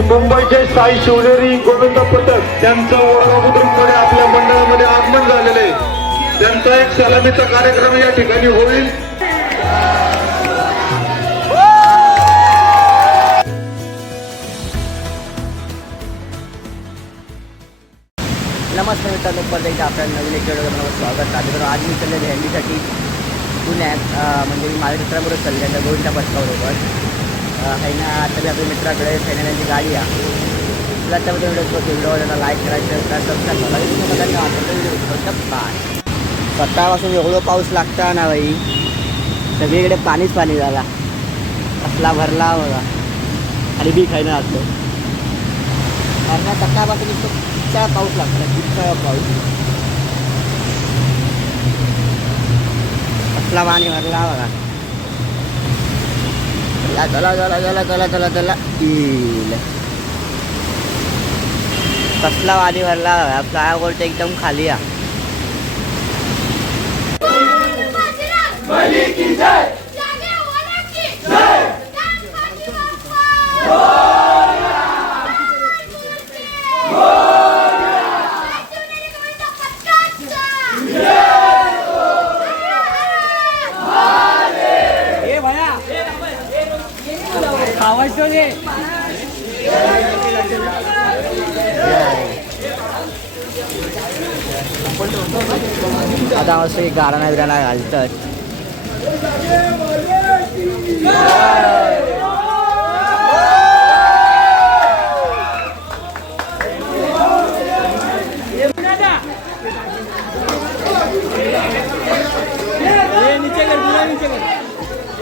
मुंबईचे साई शिवनेरी गोविंद पथक त्यांचं वडगावमध्ये आपल्या मंडळामध्ये आगमन झालेलं आहे। त्यांचा एक सलामीचा कार्यक्रम या ठिकाणी होईल। नमस्कार मित्रांनो, परत एकदा आपल्या नवीन एक व्हिडिओमध्ये स्वागत आहे। तर आज मी चालले भेंडीसाठी पुण्यात, म्हणजे मी माझ्या मित्राबरोबर चालले त्या गोविंदा पथकाबरोबर काही ना। तरी आपल्या मित्राकडे सैन्याची गाडी आहे। तुला त्यामध्ये व्हिडिओला लाईक करायचं तर सबस्क्राईब करा। सकाळपासून एवढं पाऊस लागता ना बाई, सगळीकडे पाणीच पाणी झाला, कसला भरला बघा। आणि बी खायला लागतो कारण सकाळपासून इतका पाऊस लागला, इतका पाऊस, कसला पाणी भरला बघा। चला चला चला चला चला चला येईल, कसला पाणी भरला बघा। काय बोलतो एकदम खाली आहे। आता असं गाणं बिराणा घालतात।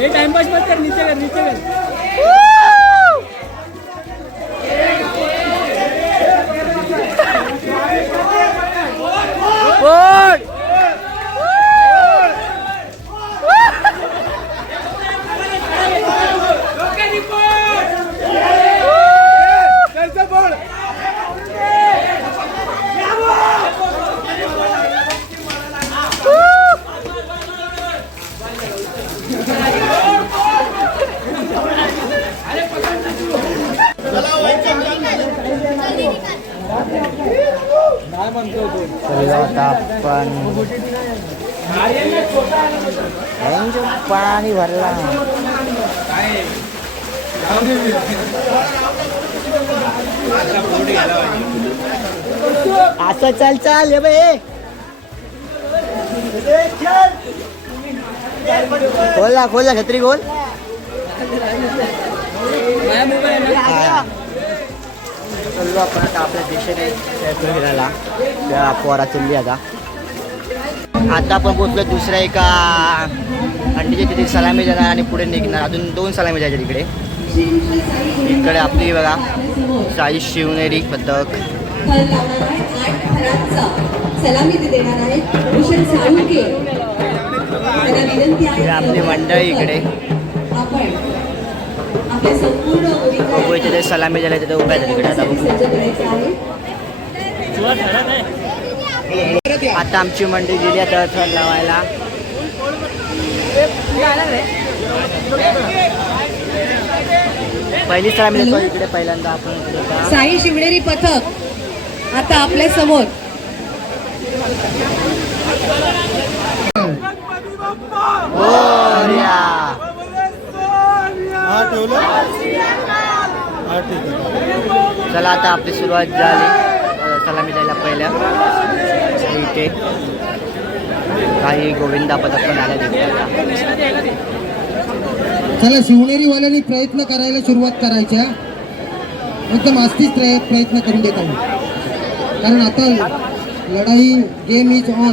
टाइमपास मत कर, नीचे कर, नीचे कर। पाणी भरला असं चल चल ये बाई, खोला खोला छत्री खोल। चलो आपण आता आपल्या दिशेने फिरायला त्या पोरा चालली। आता आपण पोहोचलो दुसऱ्या एका अंडीच्या तिथे सलामी देणार आणि पुढे निघणार। अजून 2 सलामी जायच्या तिकडे। इकडे आपली बघा साई शिवनेरी पथक, आपली मंडळी इकडे सलामी झाल्या तिथे उभ्या तिकडे। आता आमची मंडळी गेली आता थर लावायला। पहिली सलामी देतो इकडे पहिल्यांदा आपण। साई शिवनेरी पथक आता आपल्या समोर। चला आता आपली सुरुवात झाली सलामी द्यायला। पहिल्या इथे काही गोविंदा पथक पण आले तिथे। चला शिवनेरीवाल्यांनी प्रयत्न करायला सुरुवात करायच्या, एकदम आस्तीच प्रयत्न करून देत आहोत कारण आता लढाई गेम इज ऑन।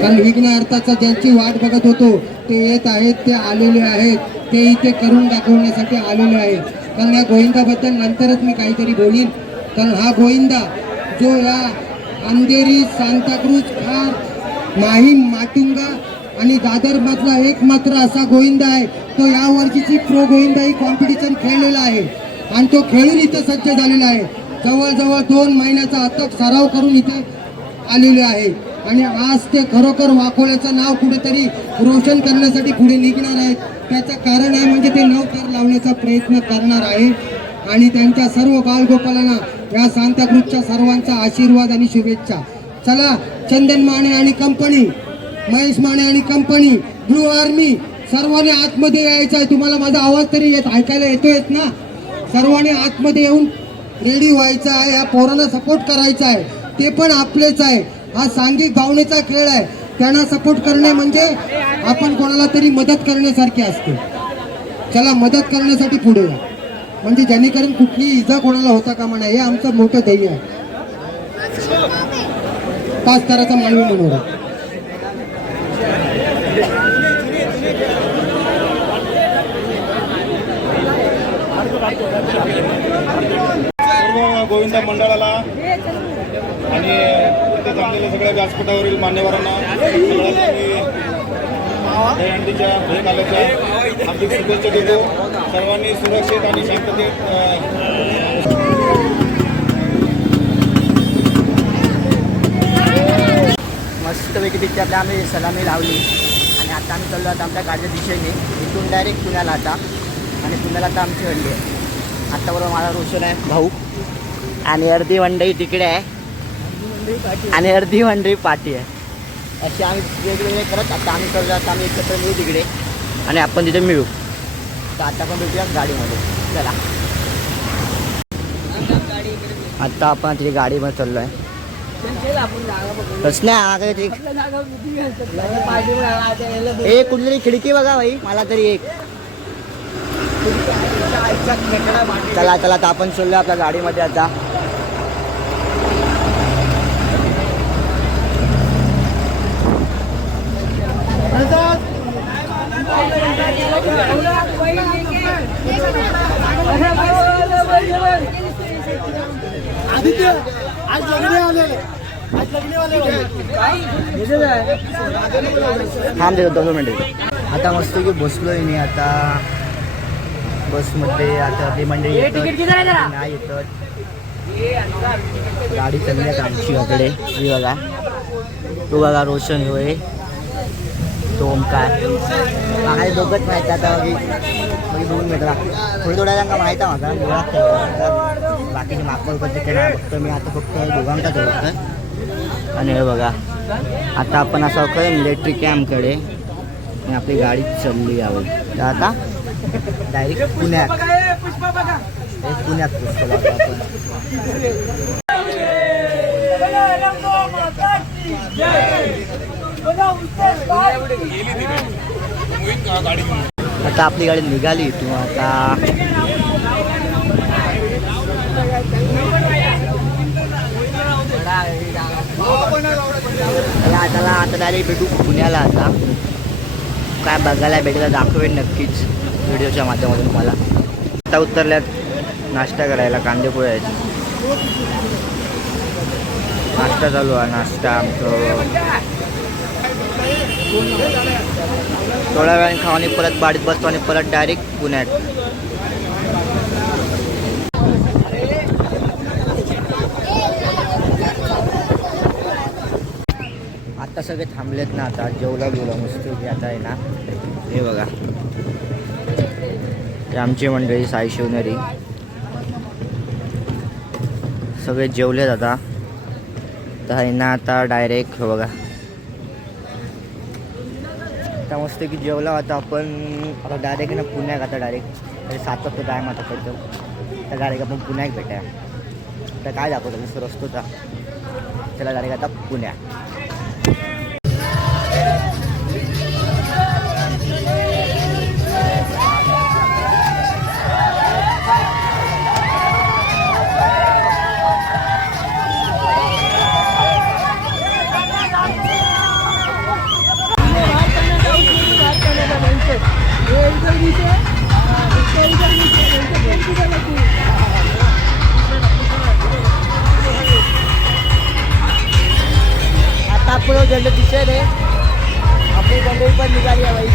कारण विघ्न अर्थाचा ज्यांची वाट बघत होतो ते येत आहेत, ते आलेले आहेत, ते इथे करून दाखवण्यासाठी आलेले आहेत। कारण या गोविंदाबद्दल नंतरच मी काहीतरी बोलीन। कारण हा गोविंदा जो या अंधेरी, सांताक्रूज, खार, माहीम, माटुंगा आणि दादरमधला एकमात्र असा गोविंदा आहे। तो या वर्षीची प्रो गोविंदा ही कॉम्पिटिशन खेळलेला आहे आणि तो खेळून इथे सज्ज झालेला आहे। जवळजवळ 2 महिन्याचा अथक सराव करून इथे आलेले आहे आणि आज ते खरोखर वाकोल्याचं नाव कुठेतरी रोशन करण्यासाठी पुढे निघणार आहेत। त्याचं कारण आहे म्हणजे ते 9 थर लावण्याचा प्रयत्न करणार आहे आणि त्यांच्या सर्व बालगोपालांना या सांताक्रूजच्या सर्वांचा आशीर्वाद आणि शुभेच्छा. चला, चंदन माने आणि कंपनी, महेश माने आणि कंपनी, ब्लू आर्मी, सर्वांनी आतमध्ये यायचं आहे. तुम्हाला माझा आवाज तरी ऐकायला येतोयच ना? सर्वांनी आतमध्ये येऊन रेडी व्हायचं आहे. या पोरांना सपोर्ट करायचा आहे, ते पण आपलेच आहे. हा सांघिक भावनेचा खेळ आहे. त्यांना सपोर्ट करणे म्हणजे आपण कोणाला तरी मदत करण्यासारखी असते. चला, मदत करण्यासाठी पुढे या, म्हणजे जेणेकरून कुठली इजा कोणाला होता कामा नये. हे आमचं मोठं ध्येय आहे. 5 स्तराचा मानवी मनोरा. सर्व गोविंदा मंडळाला आणि इथे जमलेल्या सगळ्या व्यासपीठावरील मान्यवरांना दहीहंडीच्या भयकालाच्या हार्दिक शुभेच्छा देतो. सर्वांनी सुरक्षित आणि शांततेत मस्तपैकी तिथे आपल्या आम्ही सलामी लावली आणि आता आम्ही चाललो आता आमच्या गाडीच्या दिशेने. इथून डायरेक्ट पुण्याला आता, आणि पुण्याला आता आमची हंडी आहे. आत्ताबरोबर माझा रोशन आहे भाऊ, आणि अर्धी मंडई तिकडे आहे आणि अर्धी मंडई पाठी आहे. असे आम्ही वेगवेगळे करत आता आम्ही चाललो. आता आम्ही एकत्र मिळू तिकडे आणि आपण तिथे मिळू. तर आता आपण भेटूया गाडीमध्ये. चला, आत्ता आपण तिथे गाडीमध्ये चाललो आहे. एक कुठली खिडकी बघा भाई, मला तरी एक. चला चला, तर आपण चाललो आपल्या गाडीमध्ये आता. थांब देतो 2 मिनिटे. आता मस्त की बसलोय मी आता बसमध्ये. आता ते मंडळी नाही येतात. गाडी चालली आहे आमची कडे. ही बघा, तो बघा रोशन होय, तो ओमकार. मला दोघंच माहीत आता बघून मिळतात. थोड्या रंगा माहीत आहे माझा डोळ्यात. बाकीचे मागचं केला बघतो मी आता, फक्त दोघांचाच ओळखतं. आणि हे बघा, आता आपण असं करेन इलेक्ट्रिक कॅम्पकडे आणि आपली गाडी चालली यावं. तर आता डायरेक्ट पुण्यात पोचतो आपण. आता आपली गाडी निघाली इथून. आता चला आता डायरेक्ट भेटू पुण्याला. आता काय बघायला भेटेल दाखवेन नक्कीच व्हिडिओच्या माध्यमातून तुम्हाला. आता उतरल्यात नाश्ता करायला, कांदेपोळे आहेत. नाश्ता चालू आहे. नाश्ता आमचं थोड्या वेळाने खाऊ आणि परत गाडीत बसतो आणि परत डायरेक्ट पुण्यात. आता सगळे थांबलेत ना, आता जेवला मस्त की. आता आहे ना, हे बघा, हे आमची मंडळी साई शिवनेरी सगळे जेवलेत आता. तर आहे ना, आता डायरेक्ट बघा, आता मस्त की जेवला आता आपण. आता डायरेक्ट ना पुण्यात. आता डायरेक्ट 7 वाजता टाईम आता पडतो. तर डायरेक्ट आपण पुण्यात भेटाय. तर काय दाखवतो मी रस्तोचा. चला डायरेक्ट आता पुण्यात. आता आपण झेंडा दिसेल. आपली मंडळी पण निघाली आहे बाई.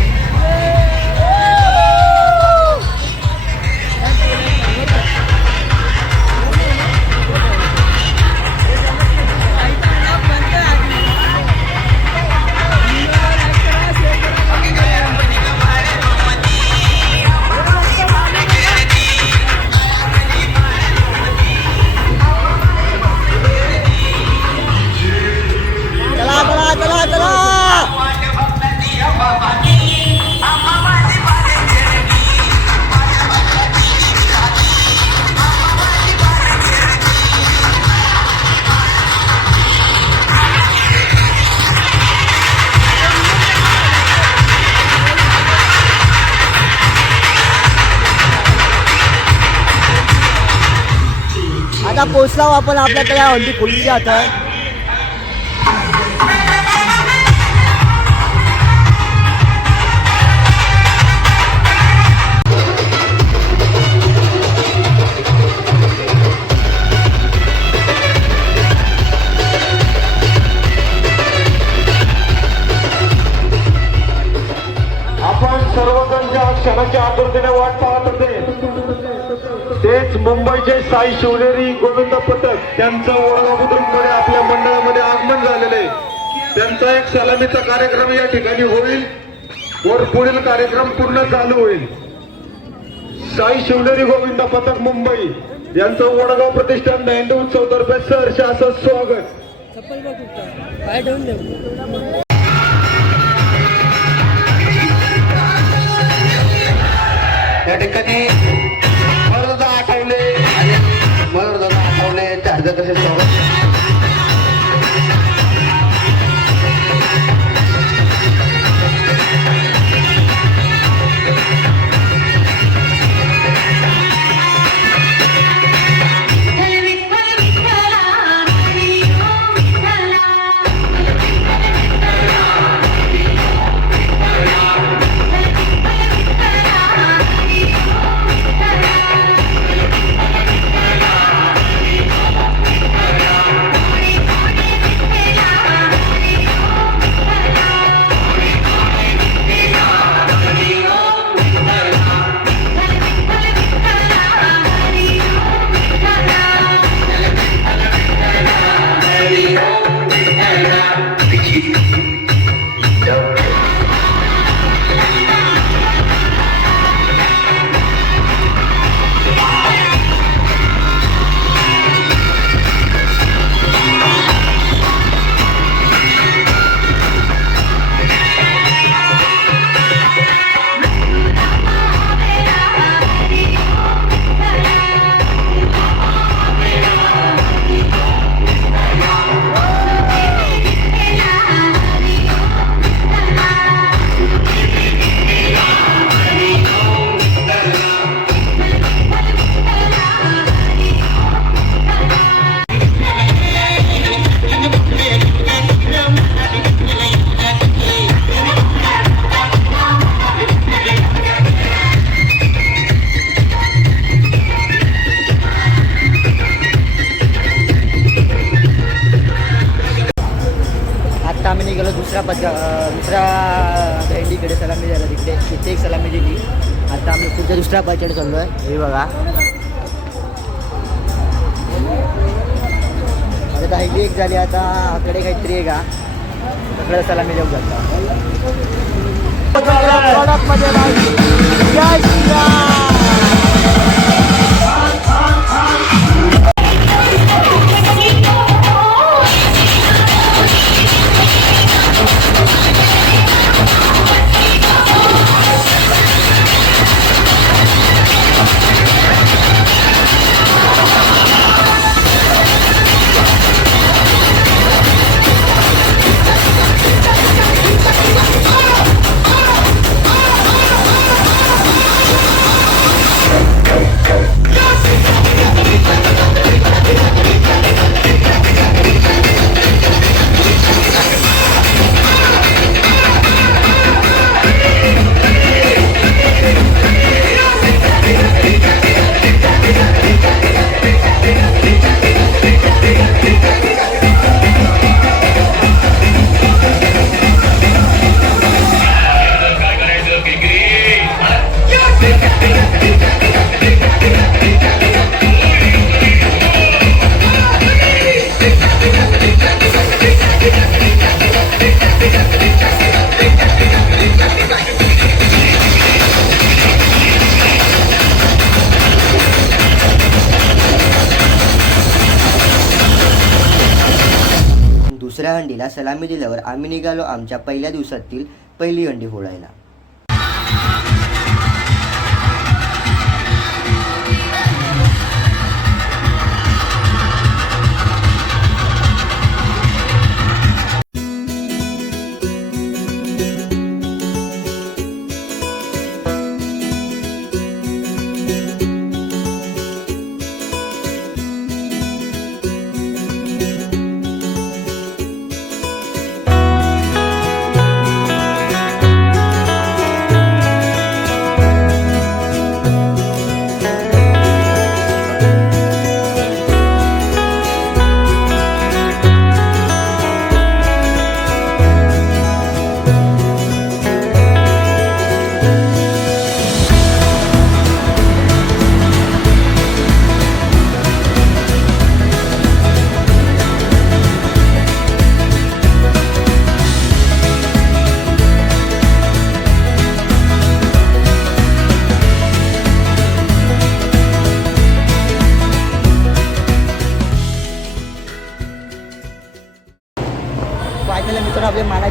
आता पोचला आपण आपल्याकडे हंडी फुलची आता. आपण सर्वजण ज्या क्षणाच्या आतुरतेने वाट पाहत होते तेच मुंबईचे साई शिवनेरी गोविंद पथक त्यांचं वडगाव बुद्रुकमध्ये आपल्या मंडळामध्ये आगमन झालेलं आहे. त्यांचा एक सलामीचा कार्यक्रम या ठिकाणी होईल व पुढील कार्यक्रम पूर्ण चालू होईल. साई शिवनेरी गोविंद पथक मुंबई यांचं वडगाव प्रतिष्ठान मेंदू उत्सव तर्फे सहर्ष असं स्वागत. चप्पल बघ कुठं. पाय ठेवून देऊ. या ठिकाणी मर्यादा आठवले आणि मर्यादा आठवले चार्ज कसे स्वागत. दुसऱ्या भेंडीकडे सलामी झाला तिकडे तिथे एक सलामी दिली. आता आम्ही पुढच्या दुसऱ्या पायच्याकडे चाललो आहे. हे बघा आता हल्ली एक झाली. आता आकडे काहीतरी आहे का सगळं सलामी देऊ दुसऱ्या हंडीला सलामी दिल्यावर आम्ही निघालो आमच्या पहिल्या दिवसातील पहिली हंडी फोडायला.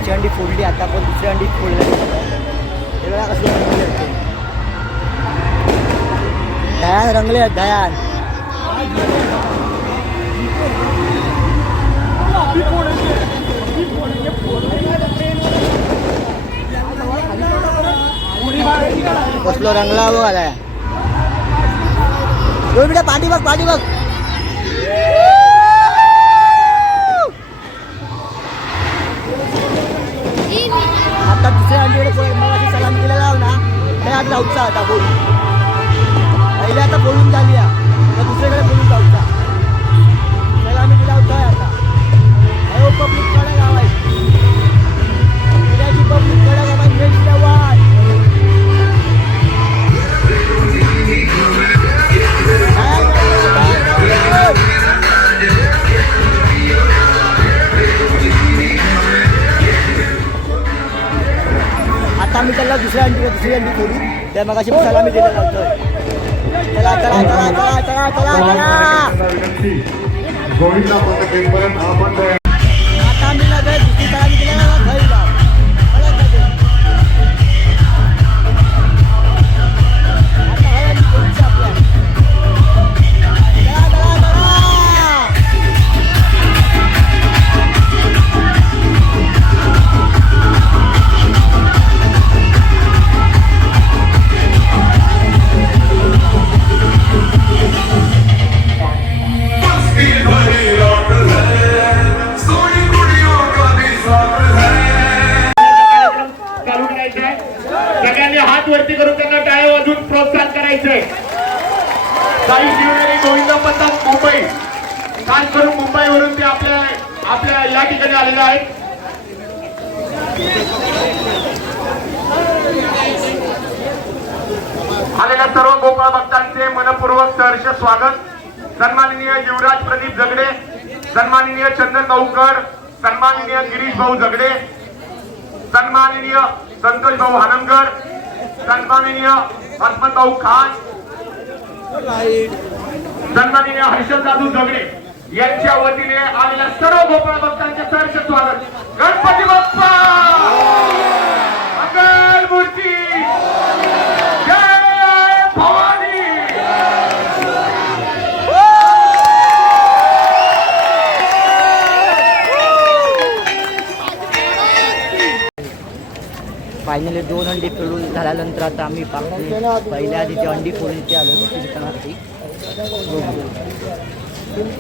मगाची अंडी फोडली, आता आपण दुसरी अंडी फोडली. हे बघा कसं रंगले आहेत ते. दयान रंगले आहेत दयान. कसलो रंगला बघा दया. दोन मिनिटं पाठी बघ पाठी बघ. आता दुसऱ्या अंडीकडे मग सलाम केला लाव ना, त्या आधी जाऊचा आता बोल. पहिले आता बोलून झाली आता दुसरीकडे बोलून जाऊचा. सलामी दिला होता आता. अहो पब्लिक कडे लावायची, पब्लिक कडे लावायची. आता आम्ही त्याला दुसरी अंडी फोडू. त्या मग अशी सलामी दिला लावतोय. चला चला चला चला चला चला चला. गोविंदा पथक येईपर्यंत आपण आता आम्ही लगेच दुसरी सलामी दिला घरी जाऊ. सगळ्यांनी हात वरती करून त्यांना टाळ्या वाजवून प्रोत्साहन करायचंय. साई शिवनेरी गोविंदा पथक मुंबई, खास करून मुंबईवरून ते आपल्या या ठिकाणी आलेले आहेत. आलेल्या सर्व गोपाळ भक्तांचे मनपूर्वक सहर्ष स्वागत. सन्माननीय युवराज प्रदीप झगडे, सन्माननीय चंदन भाऊकर, सन्माननीय गिरीश भाऊ झगडे, सन्माननीय संतोष भाऊ हानमकर, सन्माननीय हसमत भाऊ खान, सन्माननीय हर्षद दादू झगडे यांच्या वतीने आलेल्या सर्व गोपाळ भक्तांचे सहर्ष स्वागत. गणपती बाप्पा मंगल मूर्ती, जय भवानी. फायनली 2 अंडी फोडून झाल्यानंतर आता आम्ही पहिल्या आधीची अंडी फोडून इथे आलो दुकानावरती.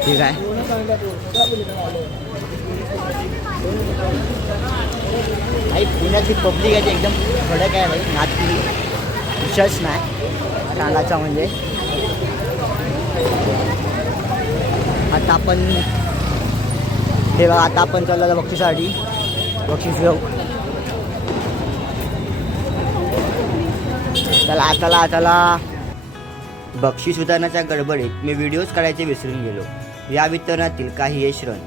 ठीक आहे. आई पुण्याची पब्लिक आहे एकदम कडक आहे भाई. नाचली विशेष नाही सांगायचा म्हणजे. आता आपण हे बघा, आता आपण चाललो बक्षीसाठी. बक्षीस घेऊ. चला चला चला. बक्षीस वितरणाच्या गडबडीत मी व्हिडिओज काढायचे विसरून गेलो. या वितरणातील काही यश रन.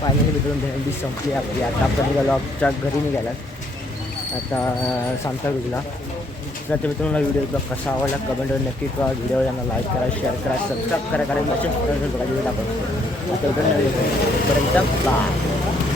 फायनली वितरण भेंडी संपली आपली. आता आपण निघालो आमच्या घरी निघालात आता सांताक्रूजला. त्याच्या मित्रांनो व्हिडिओ ब्लॉग कसा आवडला कमेंटवर नक्की करा. व्हिडिओ यांना लाईक करा, शेअर करा, सबस्क्राईब करा. कारण असेच बघा व्हिडिओ आपण आता पर्यंत बाय.